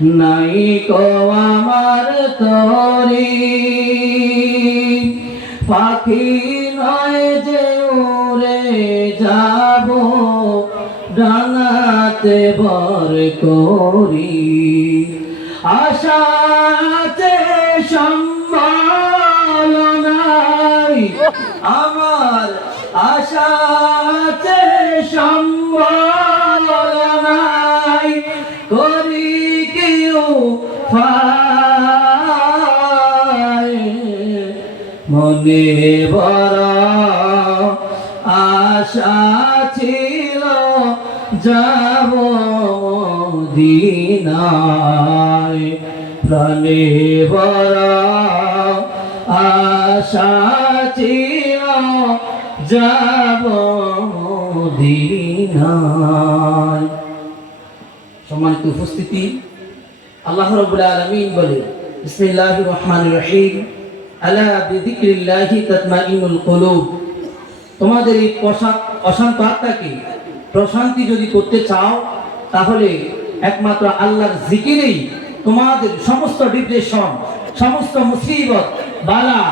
নাই কো আমার তরি। পাখি নয় যে উড়ে যাব ডানাতে বর করি। আশাতে সম্বল নাই, আমার আশাতে ফায় মনে বড় আশা ছিল, যাব দিনায় প্রাণে বড় আশা ছিল, যাব দিনায় সম্মানিত উপস্থিতি আল্লাহ রাব্বুল আলামিন বলে, বিসমিল্লাহির রহমানির রহিম। আলা বিযিকরিল্লাহি তাতমাইনুল কুলুব। তোমাদের এই অশান্ত আত্মাকে প্রশান্তি যদি করতে চাও, তাহলে একমাত্র আল্লাহর জিকিরেই তোমাদের সমস্ত ডিপ্রেশন, সমস্ত মুসিবত, বালা,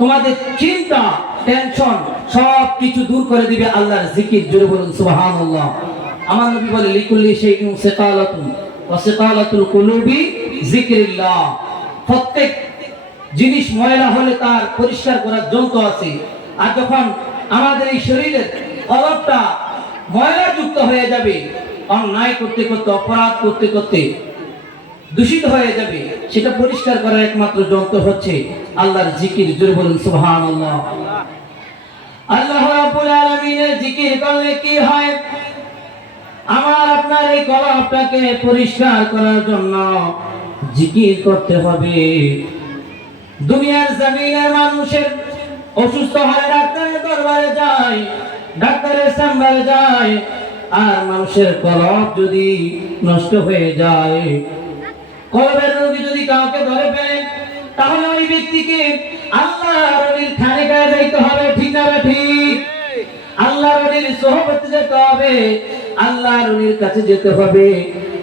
তোমাদের চিন্তা, টেনশন সব কিছু দূর করে দিবে আল্লাহর জিকির। জোরে বলুন, সুবহানাল্লাহ। আমার নবী বলে, লিকুল্লি শাইইন সিকালাতুন প্রত্যেক জিনিস ময়লা হলে তার পরিষ্কার করার যন্ত্র আছে। আর যখন আমাদের এই শরীরের কলবটা ময়লা যুক্ত হয়ে যাবে, অন্যায় করতে করতে, অপরাধ করতে করতে দূষিত হয়ে যাবে, সেটা পরিষ্কার করার একমাত্র যন্ত্র হচ্ছে আল্লাহর জিকির। জোরে বলুন আল্লাহ রাব্বুল জিকির করলে কি হয়? আমার আপনার এই কলবটাকে পরিষ্কার করার জন্য জিকির করতে হবে। দুনিয়ার জমিনের মানুষের অসুস্থ হলে ডাক্তারের দরবারে যায়, ডাক্তারের চেম্বারে যায়, আর মানুষের কলব যদি নষ্ট হয়ে যায়, কলবের রোগী যদি কাউকে ধরে ফেলে, তাহলে ওই ব্যক্তিকে আল্লাহ রলির খানে গায়ে যাইতে হবে, ঠিক না ঠিক? আল্লাহ রলির সোহবতে যেতে হবে। আল্লাহ রলির কাছে যেতে হবে।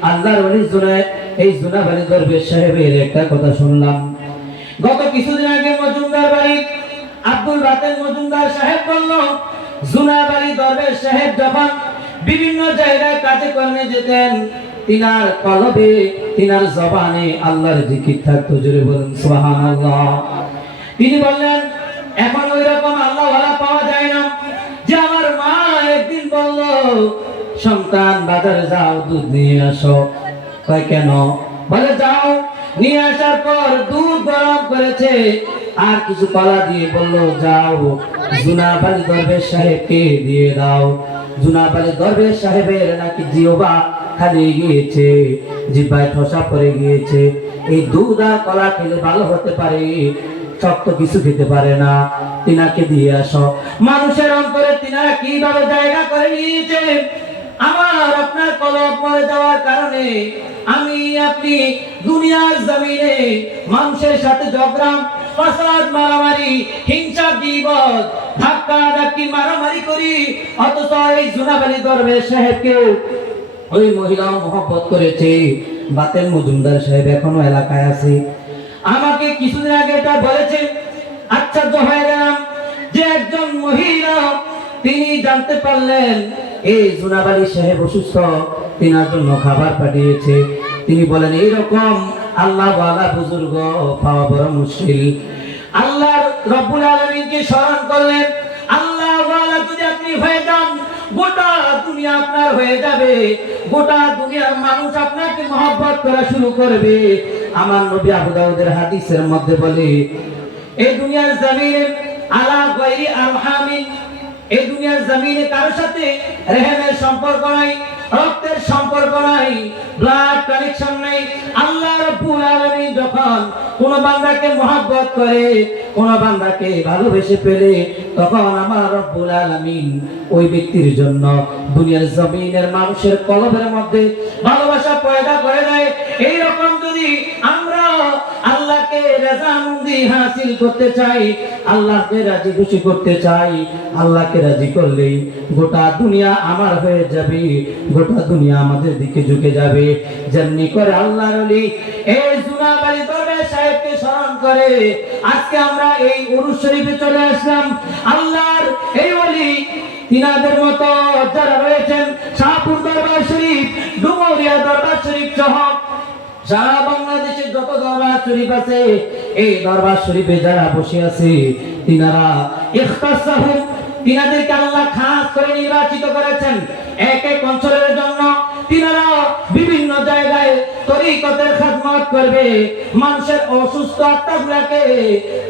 আল্লাহ রলির জোনায় এই জোনাবাড়ি দরবেশ সাহেবের একটা কথা শুনলাম। গত কিছুদিন আগে মজুমদার বাড়ি, আব্দুল বাতেন মজুমদার সাহেব বলল জুনাবাড়ি দরবেশ সাহেব যখন বিভিন্ন জায়গায় কাজে কর্মে যেতেন, তিনার কলবে, তিনার জবানে আল্লাহর জিকির থাকতো, জোরে বলুন, সুবহানাল্লাহ। তিনি বললেন এখন ওই রকম আল্লাহ পাওয়া যায় না, যে আমার মা একদিন বলল সন্তান, বাজারে যাও, দুধ নিয়ে আসো। কয়, কেন? বলে, যাও। নিয়ে আসার পর দুধ গরম করেছে। আর কিছু কলা দিয়ে বলল, যাও। জুনাবালি দরবেশ সাহেবকে দিয়ে দাও। জুনাবালি দরবেশ সাহেবের নাকি জিওবা খালি গিয়েছে জিব্বায় ঠসা পড়ে গিয়েছে। এই দুধ আর কলা খেলে ভালো হতে পারে, শক্ত কিছু খেতে পারে না। তিনাকে দিয়ে আসো। মানুষের অন্তরে তিনারা কীভাবে জায়গা করে নিয়েছে? আমার আপনার কলব মরে যাওয়ার কারণে আমি আপনি দুনিয়ার জমিনে মানুষের সাথে ঝগড়া, ফাসাদ, মারামারি, হিংসা বিপদ ধাক্কা ধাক্কি মারামারি করি, অথচ এই জুনাবালি দরবেশ সাহেবকে ওই মহিলা মহব্বত করেছে। বাতেন মজুমদার সাহেব এখনও এলাকায় আছে। আমাকে কিছুদিন আগে এটা বলেছে। আশ্চর্য হয়ে গেলাম যে একজন মহিলা তিনি জানতে পারলেন, এই জুনাবাড়ি সাহেব অসুস্থ। তিনার জন্য খাবার পাঠিয়েছে। তিনি বলেন, এইরকম আল্লাহ বুজুর্গ, পাওয়া বড় মুশকিল। আল্লাহ রব্বুল আলমিনকে স্মরণ করলেন আল্লাহ যদি আপনি হয়ে যান, গোটা দুনিয়া আপনার হয়ে যাবে। গোটা দুনিয়ার মানুষ আপনাকে মহব্বত করা শুরু করবে। আমার নবী আবু দাউদের হাদিসের মধ্যে বলে, এই দুনিয়ার জমিনে আলা আরহামিন এই দুনিয়ার জমিনে কারোর সাথে রেহেমের সম্পর্ক নাই, রক্তের সম্পর্ক নাই ব্লাড কানেকশন নেই। আল্লাহ রাব্বুল আলামিন যখন কোন বান্দাকে মহব্বত করে, কোন বান্দাকে ভালোবেসে পেলে তখন আমার রব্বুল আলামিন ওই ব্যক্তির জন্য দুনিয়ার জমিনের মানুষের কলবের মধ্যে ভালোবাসা পয়দা করে দেয়। এই রকম যদি আল্লাহকে রেজামন্দি হাসিল করতে চাই, আল্লাহকে রাজি খুশি করতে চাই, আল্লাহকে রাজি করলেই গোটা দুনিয়া আমার হয়ে যাবে, গোটা দুনিয়া আমাদের দিকে ঝুঁকে যাবে। যেমনি করে আল্লাহর ওলি এই জুনাবাড়ি দরবার সাহেবকে স্মরণ করে, আজকে আমরা এই উরুস শরীফে চলে আসলাম। আল্লাহর এই ওলি, তিনাদের মতো যারা রয়েছেন, শাহপুর দরবার সারা বাংলাদেশের যত দরবার শরীফ আছে, এই দরবার শরীফে যারা বসে আছে, তিনারা ইখতাসাহুম তিনাদেরকে আল্লাহ খাস করে নির্বাচিত করেছেন এক এক অঞ্চলের জন্য। তিনারা বিভিন্ন জায়গায় তরিকতের খেদমত করবে। মানুষের অসুস্থ আত্মাগুলাকে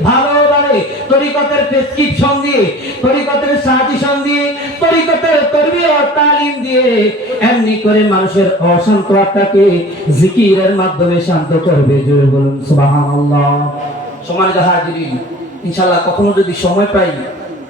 ভালোভাবে তরিকতের প্রেসক্রিপশন দিয়ে, তরিকতের সাজেশন দিয়ে তরিকতের তরবিয়ত তালিম দিয়ে এমনি করে মানুষের অশান্ত আত্মাকে জিকিরের মাধ্যমে শান্ত করবে। জোরে বলুন, সুবহানাল্লাহ। সমানিত হাজিরিন, ইনশাআল্লাহ কখনো যদি সময় পাই